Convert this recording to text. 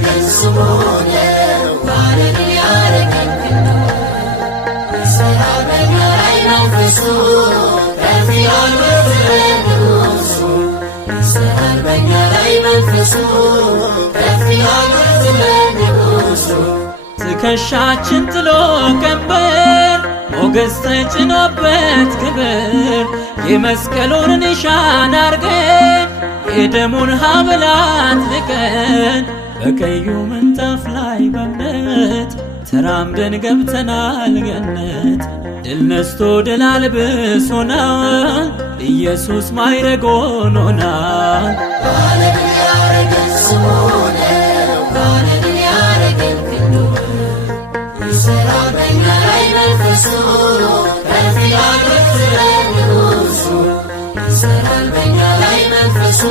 ያረገን ስሙ ነው ባለድል ያረገን ክንዱ ይሠራል በእኛ ላይ መንፈሱ ከፍ ይላል በንጉሡ ይሠራል በእኛ ላይ መንፈሱ ከፍ ይላል በንጉሡ ትከሻችን ጥሎ ቀንበር ሞገስ ተጭኖበት ክብር የመስቀሉን ኒሻን አርገን የደሙን ሐብል አጥልቀን በቀዩ ምንጣፍ ላይ በእምነት ተራምደን ገብተናል ገነት ድል ነስቶ ድል አልብሶናል ኢየሱስ ማዕረግ ሆኖናል ባለድል ያረገን ስሙ ነው ባለድል ያረገን ክንዱ ይሠራል በእኛ ላይ መንፈሱ ከፍ ይላል በንጉሡ ይሠራል በእኛ ላይ መንፈሱ